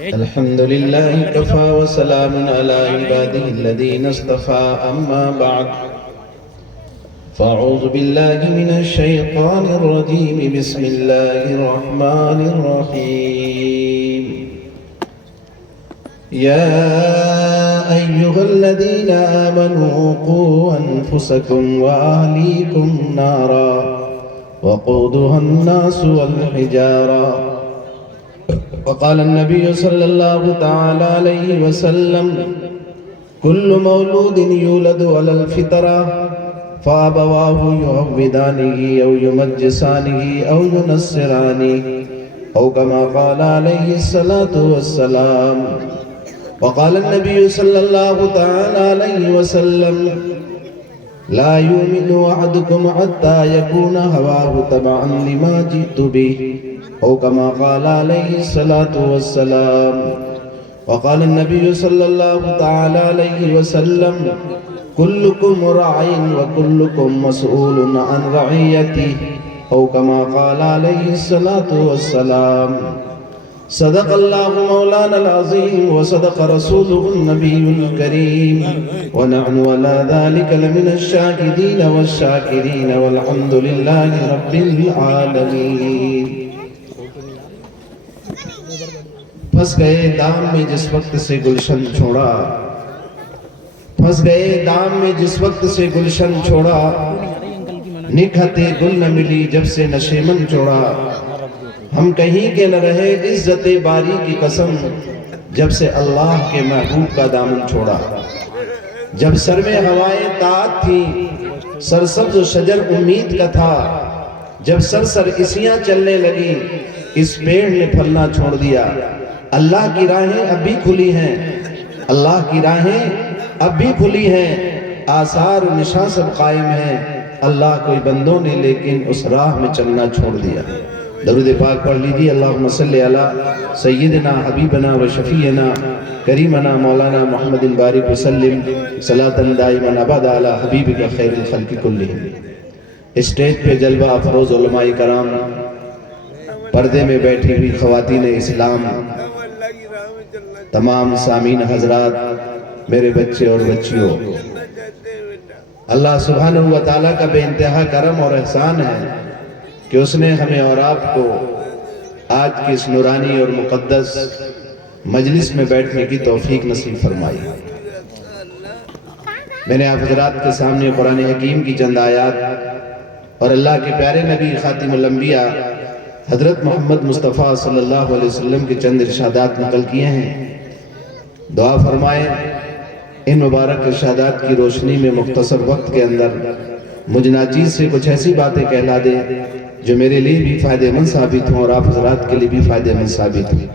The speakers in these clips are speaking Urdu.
الحمد لله كفى وسلام على عباده الذين اصطفى أما بعد فأعوذ بالله من الشيطان الرجيم بسم الله الرحمن الرحيم يا أيها الذين آمنوا قوا أنفسكم وأهليكم نارا وقودها الناس والحجارة وقال النبي صلى الله تعالى عليه وسلم كل مولود يولد على الفطرة فأبواه يهودانه أو يمجسانه أو ينصرانه أو كما قال عليه الصلاة والسلام. وقال النبي صلى الله تعالى عليه وسلم لا يؤمن أحدكم حتى يكون هواه تبعا لما جئت به أو كما قال عليه الصلاة والسلام. وقال النبي صلى الله تعالى عليه وسلم كلكم راع وكلكم مسؤول عن رعيته أو كما قال عليه الصلاة والسلام. صدق الله مولانا العظيم وصدق رسوله النبي الكريم ونحن على ذلك لمن الشاهدين والشاكرين والحمد لله رب العالمين. پھنس گئے دام میں جس وقت سے گلشن چھوڑا، پھنس گئے دام میں جس وقت سے گلشن چھوڑا، نکھتے گل نہ ملی جب سے نشیمن چھوڑا. ہم کہیں کے نہ رہے عزت باری کی قسم جب سے اللہ کے محبوب کا دامن چھوڑا. جب سر میں ہوائیں طاعت تھی سرسبز و شجر امید کا تھا، جب سر اسیاں چلنے لگی اس پیڑ نے پھلنا چھوڑ دیا. اللہ کی راہیں اب بھی کھلی ہیں، اللہ کی راہیں اب بھی کھلی ہیں، آثار و نشاں سب قائم ہیں. اللہ کوئی بندوں نے لیکن اس راہ میں چلنا چھوڑ دیا. درود پاک پڑھ لیجیے. اللہم صلی علی سیدنا حبیبنا و شفیعنا کریمنا مولانا محمد بارک وسلم صلاۃ دائما ابدا علی حبیبک خیر الخلق کلہم. اسٹیج پہ جلوہ افروز علماء کرام، پردے میں بیٹھی ہوئی خواتین اسلام، تمام سامعین حضرات، میرے بچے اور بچیوں، اللہ سبحانہ و تعالیٰ کا بے انتہا کرم اور احسان ہے کہ اس نے ہمیں اور آپ کو آج کی اس نورانی اور مقدس مجلس میں بیٹھنے کی توفیق نصیب فرمائی. میں نے آپ حضرات کے سامنے قرآن حکیم کی چند آیات اور اللہ کے پیارے نبی خاتم الانبیاء حضرت محمد مصطفیٰ صلی اللہ علیہ وسلم کے چند ارشادات نقل کیے ہیں. دعا فرمائیں ان مبارک ارشادات کی روشنی میں مختصر وقت کے اندر مجھ ناچیز سے کچھ ایسی باتیں کہلا دیں جو میرے لیے بھی فائدہ مند ثابت ہوں اور آپ حضرات کے لیے بھی فائدہ مند ثابت ہوں.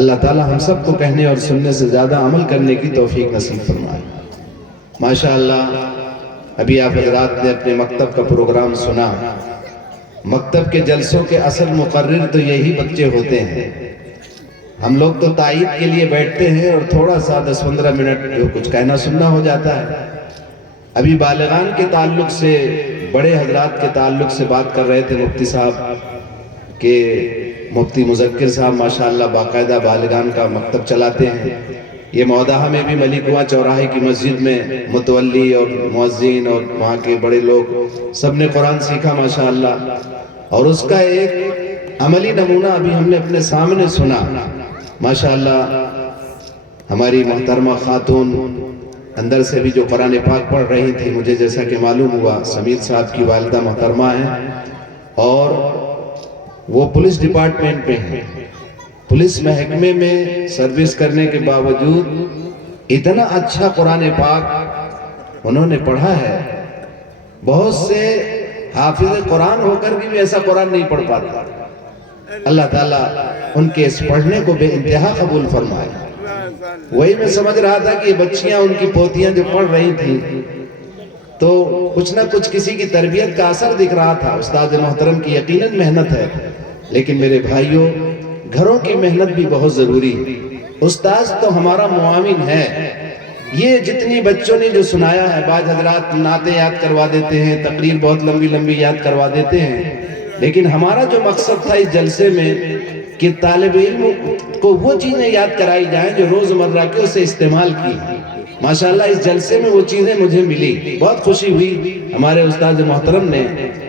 اللہ تعالی ہم سب کو کہنے اور سننے سے زیادہ عمل کرنے کی توفیق نصیب فرمائے. ماشاءاللہ ابھی آپ حضرات نے اپنے مکتب کا پروگرام سنا. مکتب کے جلسوں کے اصل مقرر تو یہی بچے ہوتے ہیں. ہم لوگ تو تائید کے لیے بیٹھتے ہیں اور تھوڑا سا 10-15 منٹ جو کچھ کہنا سننا ہو جاتا ہے. ابھی بالغان کے تعلق سے، بڑے حضرات کے تعلق سے بات کر رہے تھے مفتی صاحب کہ مفتی مذکر صاحب ماشاءاللہ باقاعدہ بالغان کا مکتب چلاتے ہیں. یہ مودہا میں بھی ملکواں چوراہے کی مسجد میں متولی اور مؤذن اور وہاں کے بڑے لوگ سب نے قرآن سیکھا ماشاءاللہ، اور اس کا ایک عملی نمونہ ابھی ہم نے اپنے سامنے سنا. ماشاءاللہ ہماری محترمہ خاتون اندر سے بھی جو قرآن پاک پڑھ رہی تھی، مجھے جیسا کہ معلوم ہوا سمیر صاحب کی والدہ محترمہ ہیں اور وہ پولیس ڈپارٹمنٹ میں ہیں. پولیس محکمے میں سروس کرنے کے باوجود اتنا اچھا قرآن پاک انہوں نے پڑھا ہے. بہت سے حافظ قرآن ہو کر بھی ایسا قرآن نہیں پڑھ پاتا. اللہ تعالیٰ ان کے اس پڑھنے کو بے انتہا قبول فرمائے. وہی میں سمجھ رہا تھا کہ یہ بچیاں ان کی پوتیاں جو پڑھ رہی تھیں تو کچھ نہ کچھ کسی کی تربیت کا اثر دکھ رہا تھا. استاد محترم کی یقیناً محنت ہے، لیکن میرے بھائیوں گھروں کی محنت بھی بہت ضروری ہے. استاذ تو ہمارا معاون ہے. یہ جتنی بچوں نے جو سنایا ہے، بعض حضرات نعتیں یاد کروا دیتے ہیں، تقریر بہت لمبی لمبی یاد کروا دیتے ہیں، لیکن ہمارا جو مقصد تھا اس جلسے میں کہ طالب علم کو وہ چیزیں یاد کرائی جائیں جو روزمرہ کے اسے استعمال کی۔ ماشاءاللہ اس جلسے میں وہ چیزیں مجھے ملی، بہت خوشی ہوئی۔ ہمارے استاد محترم نے،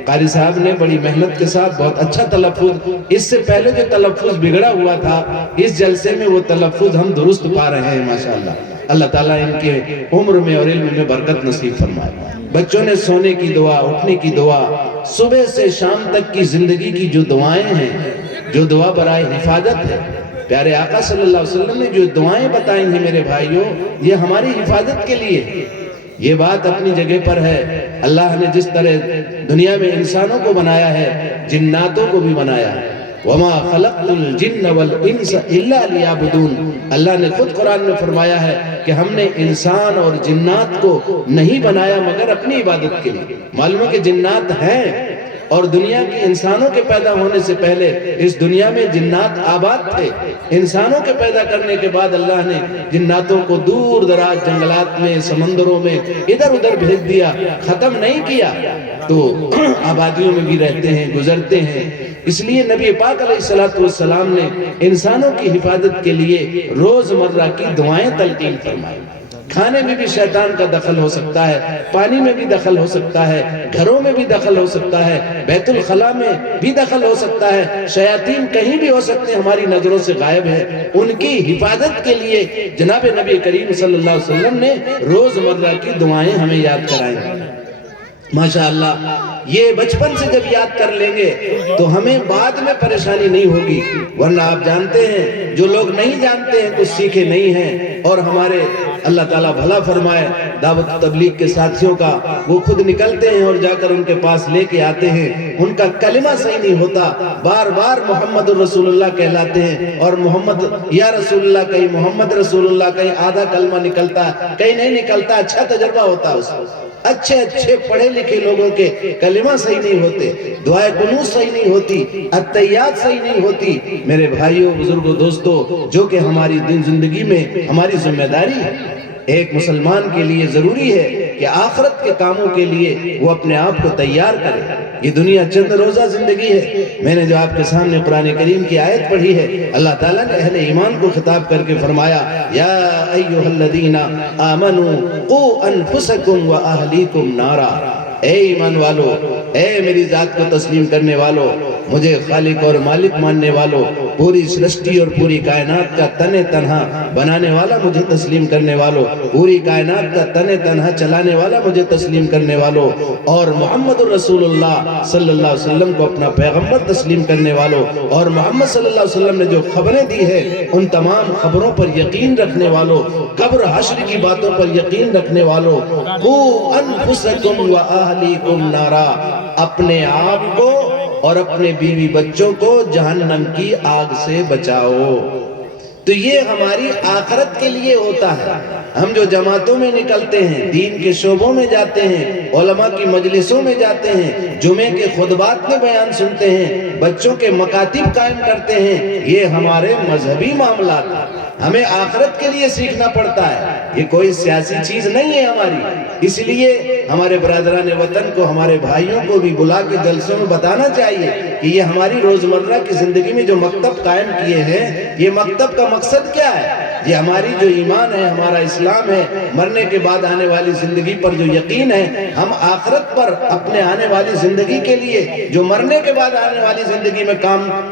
قاری صاحب نے بڑی محنت کے ساتھ بہت اچھا تلفظ، اس سے پہلے جو تلفظ بگڑا ہوا تھا اس جلسے میں وہ تلفظ ہم درست پا رہے ہیں ماشاءاللہ۔ اللہ تعالیٰ ان کے عمر میں اور علم میں برکت نصیب فرمائے۔ بچوں نے سونے کی دعا، اٹھنے کی دعا، صبح سے شام تک کی زندگی کی جو دعائیں ہیں، جو دعا برائے حفاظت ہے، پیارے آقا صلی اللہ علیہ وسلم نے جو دعائیں بتائی ہیں میرے بھائیوں، یہ ہماری حفاظت کے لیے۔ یہ بات اپنی جگہ پر ہے۔ اللہ نے جس طرح دنیا میں انسانوں کو بنایا ہے، جناتوں کو بھی بنایا ہے۔ وَمَا خَلَقْتُ الْجِنَّ وَالْإِنسَ إِلَّا لِيَعْبُدُونَ۔ اللہ نے خود قرآن میں فرمایا ہے کہ ہم نے انسان اور جنات کو نہیں بنایا مگر اپنی عبادت کے لیے۔ معلوم ہے کہ جنات ہیں، اور دنیا کی انسانوں کے پیدا ہونے سے پہلے اس دنیا میں جنات آباد تھے۔ انسانوں کے پیدا کرنے کے بعد اللہ نے جناتوں کو دور دراز جنگلات میں، سمندروں میں ادھر ادھر بھیج دیا، ختم نہیں کیا، تو آبادیوں میں بھی رہتے ہیں، گزرتے ہیں۔ اس لیے نبی پاک علیہ السلام نے انسانوں کی حفاظت کے لیے روزمرہ کی دعائیں تلقین فرمائی۔ کھانے میں بھی شیطان کا دخل ہو سکتا ہے، پانی میں بھی دخل ہو سکتا ہے، گھروں میں بھی دخل ہو سکتا ہے، بیت الخلاء میں بھی دخل ہو سکتا ہے، شیاطین کہیں بھی ہو سکتے ہیں، ہماری نظروں سے غائب ہے۔ ان کی حفاظت کے لیے جناب نبی کریم صلی اللہ علیہ وسلم نے روزمرہ کی دعائیں ہمیں یاد کرائیں۔ ماشاءاللہ یہ بچپن سے جب یاد کر لیں گے تو ہمیں بعد میں پریشانی نہیں ہوگی، ورنہ آپ جانتے ہیں جو لوگ نہیں جانتے ہیں، کچھ سیکھے نہیں ہیں، اور ہمارے اللہ تعالیٰ بھلا فرمائے دعوت تبلیغ کے ساتھیوں کا، وہ خود نکلتے ہیں اور جا کر ان کے پاس لے کے آتے ہیں، ان کا کلمہ صحیح نہیں ہوتا، بار بار محمد الرسول اللہ کہلاتے ہیں، اور محمد یا رسول اللہ کہیں محمد رسول اللہ کہیں آدھا کلمہ نکلتا ہے، کہیں نہیں نکلتا، اچھا تجربہ ہوتا ہے اس کو۔ اچھے اچھے پڑھے لکھے لوگوں کے کلمہ صحیح نہیں ہوتے، دعائے قنوت صحیح نہیں ہوتی، اتحیات صحیح نہیں ہوتی۔ میرے بھائیوں، بزرگوں، دوستوں، جو کہ ہماری دن زندگی میں ہماری ذمہ داری ہے، ایک مسلمان کے لیے ضروری ہے کہ آخرت کے کاموں کے لیے وہ اپنے آپ کو تیار کرے۔ یہ دنیا چند روزہ زندگی ہے۔ میں نے جو آپ کے سامنے قرآن کریم کی آیت پڑھی ہے، اللہ تعالیٰ نے اہل ایمان کو خطاب کر کے فرمایا، یا ایھا الذین آمنوا قوا انفسکم واہلیکم نارا۔ اے ایمان والو، اے میری ذات کو تسلیم کرنے والو، مجھے خالق اور مالک ماننے والو، پوری سرشٹی اور پوری کائنات کا تن تنہا بنانے والا مجھے تسلیم کرنے والو، پوری کائنات کا تن تنہا چلانے والا مجھے تسلیم کرنے والو، اور محمد الرسول اللہ صلی اللہ علیہ وسلم کو اپنا پیغمبر تسلیم کرنے والو، اور محمد صلی اللہ علیہ وسلم نے جو خبریں دی ہے ان تمام خبروں پر یقین رکھنے والو، قبر حشر کی باتوں پر یقین رکھنے والو، قوا انفسکم واہلیکم نارا، اپنے آپ کو اور اپنے بیوی بچوں کو جہنم کی آگ سے بچاؤ۔ تو یہ ہماری آخرت کے لیے ہوتا ہے۔ ہم جو جماعتوں میں نکلتے ہیں، دین کے شعبوں میں جاتے ہیں، علماء کی مجلسوں میں جاتے ہیں، جمعے کے خطبات میں بیان سنتے ہیں، بچوں کے مکاتب قائم کرتے ہیں، یہ ہمارے مذہبی معاملات ہیں۔ ہمیں آخرت کے لیے سیکھنا پڑتا ہے، یہ کوئی سیاسی چیز نہیں ہے ہماری۔ اس لیے ہمارے برادران وطن کو، ہمارے بھائیوں کو بھی بلا کے جلسوں میں بتانا چاہیے کہ یہ ہماری روزمرہ کی زندگی میں جو مکتب قائم کیے ہیں، یہ مکتب کا مقصد کیا ہے؟ یہ ہماری جو ایمان ہے، ہمارا اسلام ہے، مرنے کے بعد آنے والی زندگی پر جو یقین ہے، ہم آخرت پر اپنے آنے والی زندگی کے لیے جو مرنے کے بعد آنے والی زندگی میں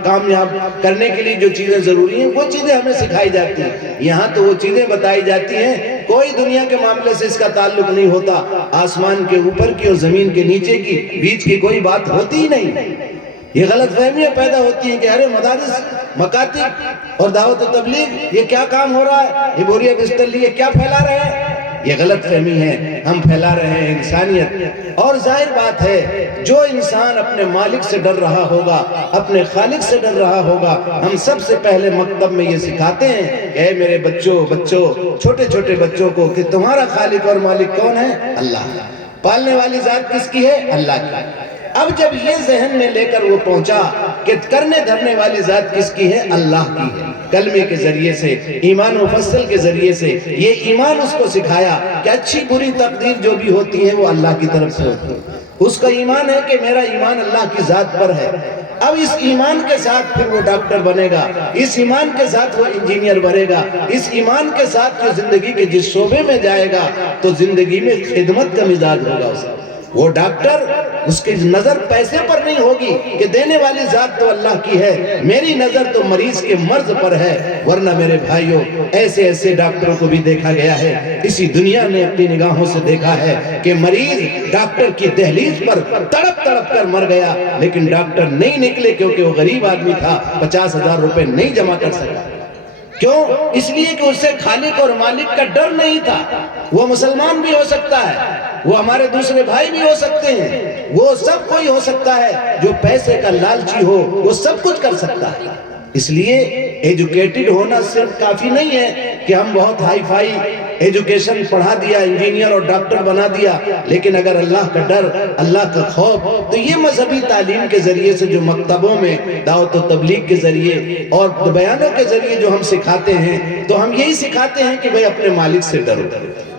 کامیاب کرنے کے لیے جو چیزیں ضروری ہیں، وہ چیزیں ہمیں سکھائی جاتی ہیں۔ یہاں تو وہ چیزیں بتائی جاتی ہیں، کوئی دنیا کے معاملے سے اس کا تعلق نہیں ہوتا، آسمان کے اوپر کی اور زمین کے نیچے کی بیچ کی کوئی بات ہوتی ہی نہیں۔ یہ غلط فہمیاں پیدا ہوتی ہیں کہ ارے مدارس، مکاتب اور دعوت و تبلیغ، یہ کیا کام ہو رہا ہے، یہ بوریا بستر لیے کیا پھیلا رہے ہیں؟ یہ غلط فہمی ہے، ہم پھیلا رہے ہیں انسانیت۔ اور ظاہر بات ہے، جو انسان اپنے مالک سے ڈر رہا ہوگا، اپنے خالق سے ڈر رہا ہوگا، ہم سب سے پہلے مکتب میں یہ سکھاتے ہیں کہ اے میرے بچوں، چھوٹے چھوٹے بچوں کو، کہ تمہارا خالق اور مالک کون ہے؟ اللہ۔ پالنے والی ذات کس کی ہے؟ اللہ کی۔ اب جب یہ ذہن میں لے کر وہ پہنچا کہ کرنے دھرنے والی ذات کس کی ہے؟ اللہ کی ہے، کلمے کے ذریعے سے، ایمان مفصل کے ذریعے سے یہ ایمان اس کو سکھایا کہ اچھی بری تقدیر جو بھی ہوتی ہے وہ اللہ کی طرف سے ہوتی ہے۔ اس کا ایمان ہے کہ میرا ایمان اللہ کی ذات پر ہے. اب اس ایمان کے ساتھ پھر وہ ڈاکٹر بنے گا، اس ایمان کے ساتھ وہ انجینئر بنے گا، اس ایمان کے ساتھ جو زندگی کے جس شعبے میں جائے گا تو زندگی میں خدمت کا مزاج ہوگا اس کا. وہ ڈاکٹر، اس کی نظر پیسے پر نہیں ہوگی کہ دینے والی ذات تو اللہ کی ہے، میری نظر تو مریض کے مرض پر ہے. ورنہ میرے بھائیوں، ایسے ایسے ڈاکٹروں کو بھی دیکھا گیا ہے، اسی دنیا نے اپنی نگاہوں سے دیکھا ہے کہ مریض ڈاکٹر کی دہلیز پر تڑپ تڑپ کر مر گیا، لیکن ڈاکٹر نہیں نکلے کیونکہ وہ غریب آدمی تھا، 50,000 روپے نہیں جمع کر سکا. کیوں؟ اس لیے کہ اسے خالق اور مالک کا ڈر نہیں تھا. وہ مسلمان بھی ہو سکتا ہے، وہ ہمارے دوسرے بھائی بھی ہو سکتے ہیں، وہ سب کوئی ہو سکتا ہے. جو پیسے کا لالچی ہو وہ سب کچھ کر سکتا ہے. اس لیے ایجوکیٹڈ ہونا صرف کافی نہیں ہے کہ ہم بہت ہائی فائی ایجوکیشن پڑھا دیا، انجینئر اور ڈاکٹر بنا دیا، لیکن اگر اللہ کا ڈر، اللہ کا خوف، تو یہ مذہبی تعلیم کے ذریعے سے جو مکتبوں میں دعوت و تبلیغ کے ذریعے اور بیانوں کے ذریعے جو ہم سکھاتے ہیں، تو ہم یہی سکھاتے ہیں کہ بھئی اپنے مالک سے ڈرو.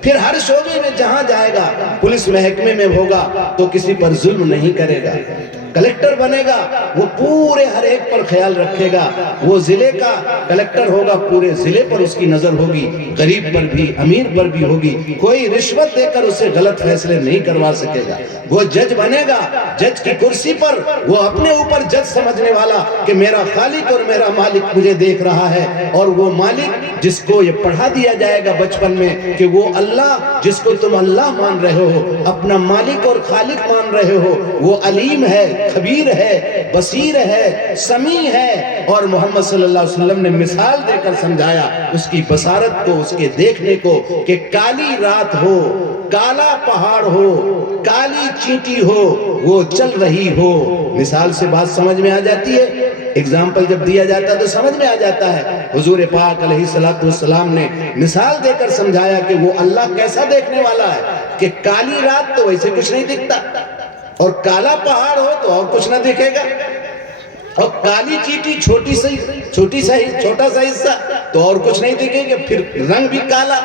پھر ہر شعبے میں جہاں جائے گا، پولیس محکمے میں ہوگا تو کسی پر ظلم نہیں کرے گا. کلیکٹر بنے گا، وہ پورے ہر ایک پر خیال رکھے گا. وہ ضلع کا کلیکٹر ہوگا، پورے ضلع پر اس کی نظر ہوگی، غریب پر بھی، امیر پر بھی ہوگی. کوئی رشوت دے کر اسے غلط فیصلے نہیں کروا سکے گا. وہ جج بنے گا، جج کی کرسی پر وہ اپنے اوپر جج سمجھنے والا کہ میرا خالق اور میرا مالک مجھے دیکھ رہا ہے. اور وہ مالک جس کو یہ پڑھا دیا جائے گا بچپن میں کہ وہ اللہ جس کو تم اللہ مان رہے ہو، اپنا مالک اور خالق مان رہے ہو، وہ علیم ہے، خبیر ہے، بصیر ہے، سمیع ہے. اور محمد صلی اللہ علیہ وسلم نے مثال دے کر سمجھایا اس کی بصارت کو، اس کے دیکھنے کو، کہ کالی رات ہو، کالا پہاڑ ہو، کالی چینٹی ہو، وہ چل رہی ہو. مثال سے بات سمجھ میں آ جاتی ہے. اگزامپل جب دیا جاتا ہے تو سمجھ میں آ جاتا ہے. حضور پاک علیہ السلام نے مثال دے کر سمجھایا کہ وہ اللہ کیسا دیکھنے والا ہے کہ کالی رات تو ویسے کچھ نہیں دکھتا، اور کالا پہاڑ ہو تو اور کچھ نہ دکھے گا، اور کالی چیٹی چھوٹا سا حصہ تو اور کچھ نہیں دکھے گا، پھر رنگ بھی کالا.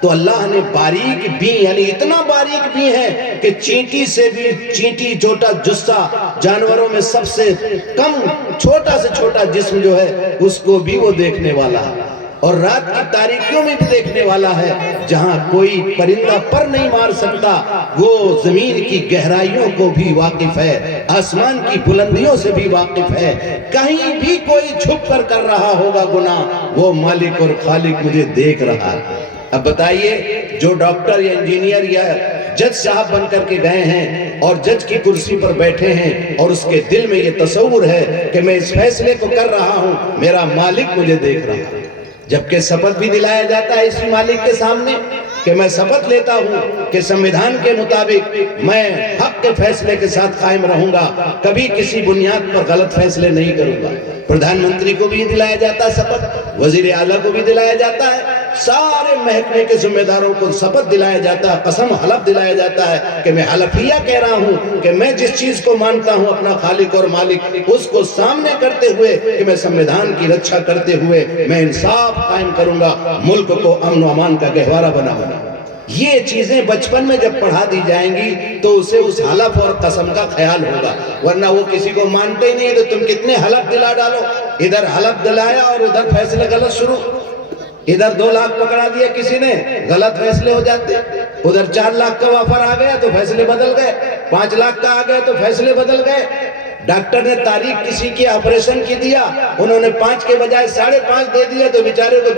تو اللہ نے باریک بھی، یعنی اتنا باریک بھی ہے کہ چینٹی سے بھی چینٹی، چھوٹا جسہ، جانوروں میں سب سے کم چھوٹا سے چھوٹا جسم جو ہے اس کو بھی وہ دیکھنے والا ہے. اور رات کی تاریکیوں میں بھی دیکھنے والا ہے، جہاں کوئی پرندہ پر نہیں مار سکتا. وہ زمین کی گہرائیوں کو بھی واقف ہے، آسمان کی بلندیوں سے بھی واقف ہے. کہیں بھی کوئی چھپ کر کر رہا ہوگا گناہ، وہ مالک اور خالق مجھے دیکھ رہا ہے. اب بتائیے، جو ڈاکٹر یا انجینئر یا جج صاحب بن کر کے گئے ہیں اور جج کی کرسی پر بیٹھے ہیں اور اس کے دل میں یہ تصور ہے کہ میں اس فیصلے کو کر رہا ہوں، میرا مالک مجھے دیکھ رہا ہے. جبکہ شپث بھی دلایا جاتا ہے اسی مالک کے سامنے کہ میں شپث لیتا ہوں کہ سنویدھان کے مطابق میں حق کے فیصلے کے ساتھ قائم رہوں گا، کبھی کسی بنیاد پر غلط فیصلے نہیں کروں گا. پردھان منتری کو بھی دلایا جاتا ہے شپث، وزیر اعلیٰ کو بھی دلایا جاتا ہے، سارے محکمے کے ذمہ داروں کو شپث دلایا جاتا ہے، قسم حلف دلایا جاتا ہے کہ میں حلفیہ کہہ رہا ہوں کہ میں جس چیز کو مانتا ہوں اپنا خالق اور مالک، اس کو سامنے کرتے ہوئے کہ میں سنویدھان کی رکشا کرتے ہوئے میں انصاف قائم کروں گا، ملک کو امن و امان کا گہوارہ بناؤں گا. یہ چیزیں بچپن میں جب پڑھا دی جائیں گی تو اسے اس حلف اور قسم کا خیال ہوگا. ورنہ وہ کسی کو مانتے ہی نہیں تو تم کتنے حلف دلا ڈالو. ادھر حلف دلایا اور ادھر فیصلے غلط شروع. ادھر 2 لاکھ پکڑا دیا کسی نے، غلط فیصلے ہو جاتے. ادھر 4 لاکھ کا آفر آ گیا تو فیصلے بدل گئے، 5 لاکھ کا آ گیا تو فیصلے بدل گئے. ڈاکٹر نے تاریخ کسی کی آپریشن کی دیا، انہوں نے 5 کے بجائے 5.5 دے دیا تو بیچارے کو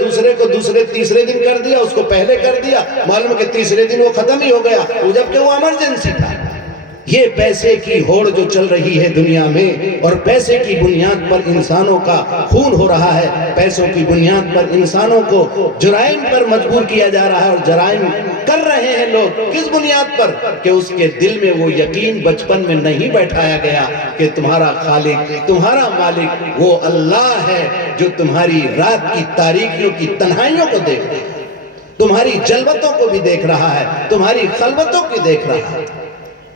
تیسرے دن کر دیا، اس کو پہلے کر دیا. معلوم کہ تیسرے دن وہ ختم ہی ہو گیا، جبکہ وہ ایمرجنسی تھا. یہ پیسے کی ہوڑ جو چل رہی ہے دنیا میں، اور پیسے کی بنیاد پر انسانوں کا خون ہو رہا ہے، پیسوں کی بنیاد پر انسانوں کو جرائم پر مجبور کیا جا رہا ہے، اور جرائم کر رہے ہیں لوگ کس بنیاد پر؟ کہ اس کے دل میں وہ یقین بچپن میں نہیں بیٹھایا گیا کہ تمہارا خالق، تمہارا مالک وہ اللہ ہے جو تمہاری رات کی تاریکیوں کی تنہائیوں کو دیکھ رہا ہے، تمہاری جلوتوں کو بھی دیکھ رہا ہے، تمہاری خلوتوں کی دیکھ رہا ہے.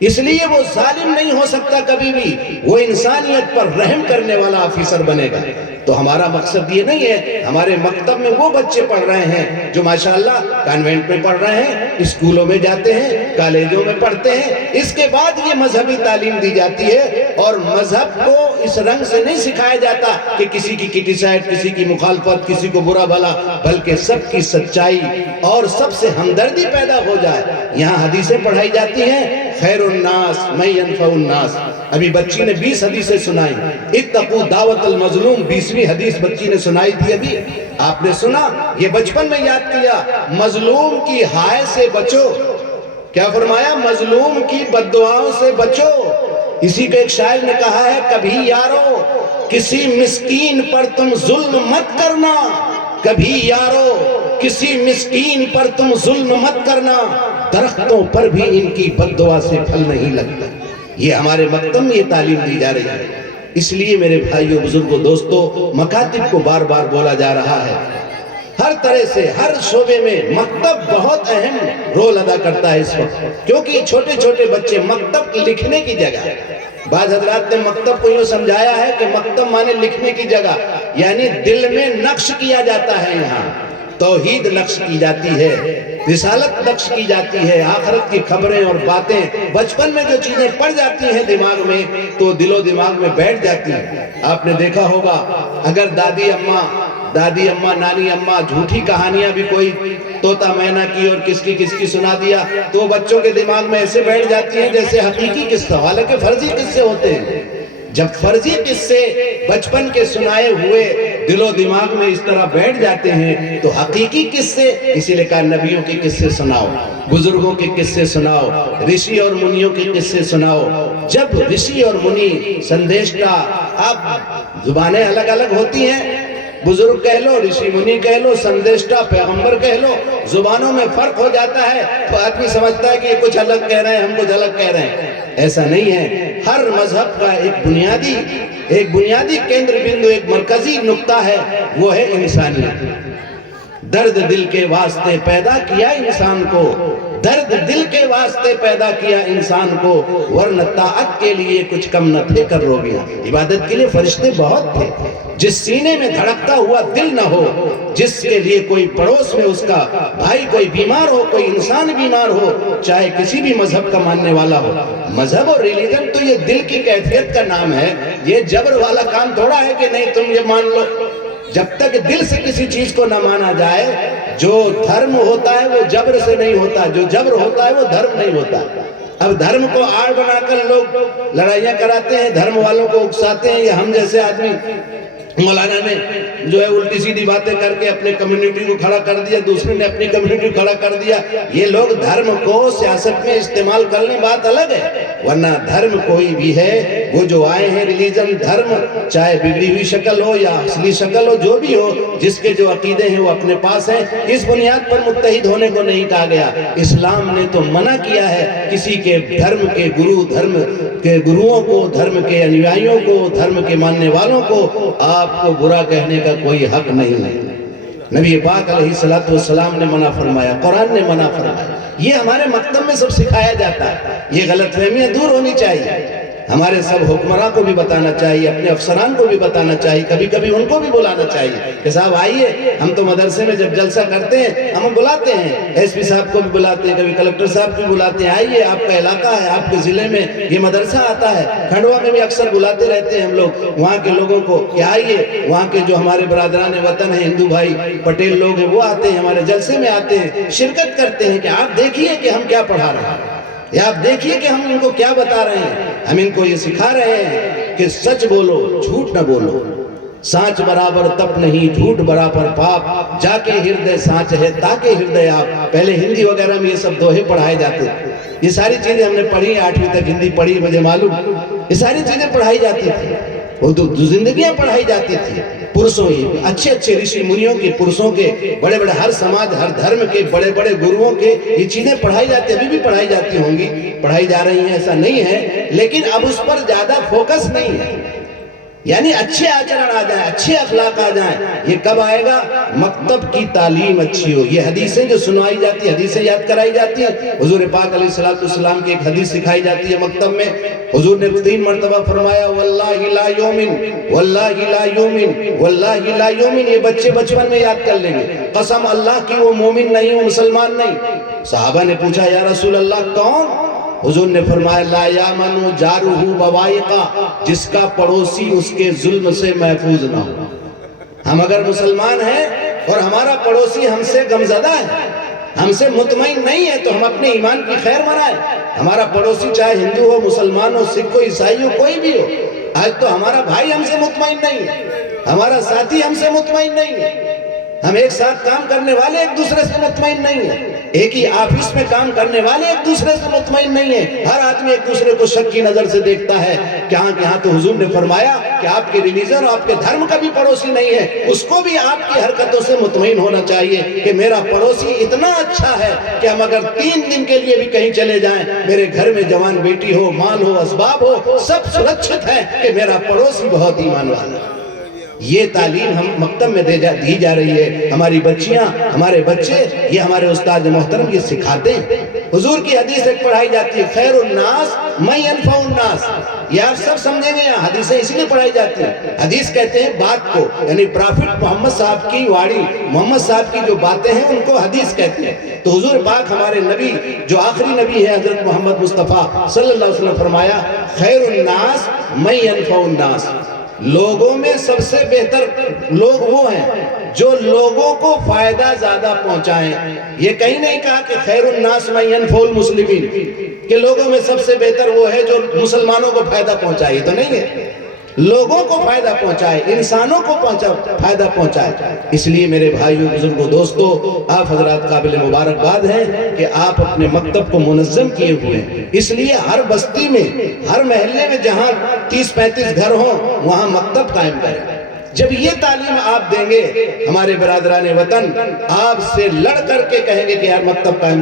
اس لیے وہ ظالم نہیں ہو سکتا کبھی بھی، وہ انسانیت پر رحم کرنے والا آفیسر بنے گا۔ تو ہمارا مقصد یہ نہیں ہے، ہمارے مکتب میں وہ بچے پڑھ رہے ہیں جو ماشاءاللہ کانوینٹ میں پڑھ رہے ہیں، اسکولوں میں جاتے ہیں، کالجوں میں پڑھتے ہیں، اس کے بعد یہ مذہبی تعلیم دی جاتی ہے، اور مذہب کو اس رنگ سے نہیں سکھایا جاتا کہ کسی کی کرٹیسائز، کسی کی مخالفت، کسی کو برا بھلا، بلکہ سب کی سچائی اور سب سے ہمدردی پیدا ہو جائے۔ یہاں حدیثیں پڑھائی جاتی ہیں، خیر الناس من ينفع الناس۔ ابھی بچی نے 20 حدیثیں سنائی، اتقوا دعوت المظلوم 20ویں حدیث بچی نے سنائی تھی ابھی، آپ نے سنا، یہ بچپن میں یاد کیا، مظلوم کی ہائے سے بچو، کیا فرمایا؟ مظلوم کی بددعاؤں سے بچو۔ اسی کو ایک شاعر نے کہا ہے، کبھی یارو کسی مسکین پر تم ظلم مت کرنا، کبھی یارو کسی مسکین پر تم ظلم مت کرنا، درختوں پر بھی ان کی بددعا سے پھل نہیں لگتا۔ یہ ہمارے مکتب میں یہ تعلیم دی جا رہی ہے۔ اس لیے میرے بھائیوں، بزرگوں، دوستوں، مکاتب کو بار بار بولا جا رہا ہے، ہر طرح سے ہر شعبے میں مکتب بہت اہم رول ادا کرتا ہے اس وقت، کیونکہ چھوٹے چھوٹے بچے مکتب لکھنے کی جگہ، بعض حضرات نے مکتب کو یوں سمجھایا ہے کہ مکتب مانے لکھنے کی جگہ، یعنی دل میں نقش کیا جاتا ہے، یہاں توحید نقش کی جاتی ہے، رسالت نقش کی جاتی ہے، آخرت کی خبریں اور باتیں بچپن میں جو چیزیں پڑ جاتی ہیں دماغ میں تو دل و دماغ میں بیٹھ جاتی ہیں۔ آپ نے دیکھا ہوگا اگر دادی اماں، نانی اماں جھوٹی کہانیاں بھی کوئی طوطا مینا کی اور کس کی سنا دیا تو بچوں کے دماغ میں ایسے بیٹھ جاتی ہیں جیسے حقیقی قصہ، حالانکہ فرضی قصے ہوتے ہیں۔ جب فرضی قصے بچپن کے سنائے ہوئے دل و دماغ میں اس طرح بیٹھ جاتے ہیں تو حقیقی قصے، اسی لیے کہا نبیوں کے قصے سناؤ، بزرگوں کے قصے سناؤ، رشی اور منیوں کے قصے سناؤ۔ جب رشی اور منی سندیشٹا، اب زبانیں الگ الگ ہوتی ہیں، بزرگ کہہ لو، رشی منی کہہ لو، سندیشٹا پیغمبر کہہ لو، زبانوں میں فرق ہو جاتا ہے تو آدمی سمجھتا ہے کہ یہ کچھ الگ کہہ رہے ہیں، ہم کچھ الگ کہہ رہے ہیں۔ ایسا نہیں ہے، ہر مذہب کا ایک بنیادی کیندر بندو، ایک مرکزی نقطہ ہے، وہ ہے انسانیت۔ درد دل کے واسطے پیدا کیا انسان کو، درد دل کے واسطے پیدا کیا انسان کو، ورنہ طاعت کے لیے کچھ کم نہ تھے کروبیاں۔ عبادت کے لیے فرشتے بہت تھے، جس سینے میں دھڑکتا ہوا دل نہ ہو، جس کے لیے کوئی پڑوس میں اس کا بھائی کوئی بیمار ہو، کوئی انسان بیمار ہو، چاہے کسی بھی مذہب کا ماننے والا ہو۔ مذہب اور ریلیجن تو یہ دل کی کیفیت کا نام ہے، یہ جبر والا کام تھوڑا ہے کہ نہیں تم یہ مان لو۔ جب تک دل سے کسی چیز کو نہ مانا جائے، جو دھرم ہوتا ہے وہ جبر سے نہیں ہوتا، جو جبر ہوتا ہے وہ دھرم نہیں ہوتا۔ اب دھرم کو آڑ بنا کر لوگ لڑائیاں کراتے ہیں، دھرم والوں کو اکساتے ہیں، یا ہم جیسے آدمی، مولانا نے جو ہے الٹی سیدھی باتیں کر کے اپنے کمیونٹی کو کھڑا کر دیا، دوسرے نے اپنی کمیونٹی کو کھڑا کر دیا۔ یہ لوگ دھرم کو سیاست میں استعمال کرنے بات الگ ہے، ورنہ دھرم کوئی بھی ہے، وہ جو آئے ہیں ریلیجن دھرم، چاہے بگڑی ہوئی شکل ہو یا اصلی شکل ہو، جو بھی ہو، جس کے جو عقیدے ہیں وہ اپنے پاس ہیں، اس بنیاد پر متحد ہونے کو نہیں کہا گیا۔ اسلام نے تو منع کیا ہے کسی کے دھرم کے گرو، دھرم کے گروؤں کو، دھرم کے انویائیوں کو، دھرم کے ماننے والوں کو آپ کو برا کہنے کا کوئی حق نہیں ہے۔ نبی پاک علیہ السلام نے منع فرمایا، قرآن نے منع فرمایا، یہ ہمارے مکتب میں سب سکھایا جاتا ہے۔ یہ غلط فہمیاں دور ہونی چاہیے، ہمارے سب حکمراں کو بھی بتانا چاہیے، اپنے افسران کو بھی بتانا چاہیے، کبھی کبھی ان کو بھی بلانا چاہیے کہ صاحب آئیے، ہم تو مدرسے میں جب جلسہ کرتے ہیں ہم بلاتے ہیں، ایس پی صاحب کو بھی بلاتے ہیں، کبھی کلکٹر صاحب کو بھی بلاتے ہیں، آئیے، آپ کا علاقہ ہے، آپ کے ضلع میں یہ مدرسہ آتا ہے۔ کھنڈوا میں بھی اکثر بلاتے رہتے ہیں ہم لوگ وہاں کے لوگوں کو کہ آئیے، وہاں کے جو ہمارے برادران وطن ہیں، ہندو بھائی پٹیل لوگ ہیں، وہ آتے ہیں ہمارے جلسے میں، آتے ہیں، شرکت کرتے ہیں کہ آپ دیکھیے کہ ہم کیا پڑھا رہے ہیں، یا آپ دیکھیے کہ ہم ان کو کیا بتا رہے ہیں۔ ہم ان کو یہ سکھا رہے ہیں کہ سچ بولو، جھوٹ نہ بولو، سانچ برابر تپ نہیں، جھوٹ برابر پاپ، جا کے ہردے سانچ ہے تاکہ ہردے آپ۔ پہلے ہندی وغیرہ میں یہ سب دوہے پڑھائے جاتے تھے، یہ ساری چیزیں ہم نے پڑھی، 8ویں تک ہندی پڑھی، مجھے معلوم، یہ ساری چیزیں پڑھائی جاتی تھی، اردو زندگیاں پڑھائی جاتی تھی۔ پرسوں یہ اچھے اچھے رشی منیوں کے، پرسوں کے، بڑے بڑے ہر سماج ہر دھرم کے بڑے بڑے گروؤں کے یہ چیزیں پڑھائی جاتی ہیں، ابھی بھی پڑھائی جاتی ہوں گی، پڑھائی جا رہی ہیں، ایسا نہیں ہے، لیکن اب اس پر زیادہ فوکس نہیں ہے۔ یعنی اچھے آچرن آ جائیں، اچھے اخلاق آ جائیں. یہ کب آئے گا؟ مکتب کی تعلیم اچھی ہو. یہ حدیثیں جو سنائی جاتی ہیں، حدیثیں یاد کرائی جاتی ہیں. حضور پاک علیہ السلام کی ایک حدیث سکھائی جاتی ہے مکتب میں. حضور نے 3 مرتبہ فرمایا واللہ لا یومن، واللہ لا یومن، واللہ لا یومن. یہ بچے بچپن میں یاد کر لیں گے. قسم اللہ کی وہ مومن نہیں، وہ مسلمان نہیں. صحابہ نے پوچھا یا رسول اللہ کون؟ حضور نے فرمایا لا یامن جارہ بوائقہ، جس کا پڑوسی اس کے ظلم سے محفوظ نہ ہو. ہم اگر مسلمان ہیں اور ہمارا پڑوسی ہم سے غمزدہ ہے، ہم سے مطمئن نہیں ہے، تو ہم اپنے ایمان کی خیر منائیں. ہمارا پڑوسی چاہے ہندو ہو، مسلمان ہو، سکھ ہو، عیسائی ہو، کوئی بھی ہو. آج تو ہمارا بھائی ہم سے مطمئن نہیں ہے، ہمارا ساتھی ہم سے مطمئن نہیں ہے. ہم ایک ساتھ کام کرنے والے ایک دوسرے سے مطمئن نہیں ہیں. ایک ہی آفس میں کام کرنے والے ایک دوسرے سے مطمئن نہیں ہیں. ہر آدمی ایک دوسرے کو شک کی نظر سے دیکھتا ہے. کہاں تو حضور نے فرمایا کہ آپ کے ریلیجن اور آپ کے دھرم کا بھی پڑوسی نہیں ہے، اس کو بھی آپ کی حرکتوں سے مطمئن ہونا چاہیے کہ میرا پڑوسی اتنا اچھا ہے کہ ہم اگر 3 دن کے لیے بھی کہیں چلے جائیں، میرے گھر میں جوان بیٹی ہو، مال ہو، اسباب ہو، سب سرکشت ہے کہ میرا پڑوسی بہت ایمان والا ہے. یہ تعلیم ہم مکتب میں دی جا رہی ہے. ہماری بچیاں، ہمارے بچے، یہ ہمارے استاد محترم یہ سکھاتے ہیں. حضور کی حدیث ایک پڑھائی جاتی ہے خیر الناس من ينفع الناس. یہ آپ سب سمجھیں گے، یہاں حدیثیں اسی لیے پڑھائی جاتی ہیں. حدیث کہتے ہیں بات کو، یعنی پرافٹ محمد صاحب کی واڑی، محمد صاحب کی جو باتیں ہیں ان کو حدیث کہتے ہیں. تو حضور پاک ہمارے نبی جو آخری نبی ہے حضرت محمد مصطفیٰ صلی اللہ علیہ وسلم فرمایا خیر الناس من ينفع الناس. لوگوں میں سب سے بہتر لوگ وہ ہیں جو لوگوں کو فائدہ زیادہ پہنچائیں. یہ کہیں نہیں کہا کہ خیر الناس من ينفع المسلمین، کہ لوگوں میں سب سے بہتر وہ ہے جو مسلمانوں کو فائدہ پہنچائے. تو نہیں ہے، لوگوں کو فائدہ پہنچائے، انسانوں کو فائدہ پہنچائے. اس لیے میرے بھائیوں، بزرگوں، دوستو، آپ حضرات قابل مبارکباد ہیں کہ آپ اپنے مکتب کو منظم کیے ہوئے ہیں. اس لیے ہر بستی میں، ہر محلے میں جہاں 30-35 گھر ہوں وہاں مکتب قائم کریں. جب یہ تعلیم آپ دیں گے، ہمارے برادران وطن آپ سے لڑ کر کے کہیں گے کہ یار مکتب قائم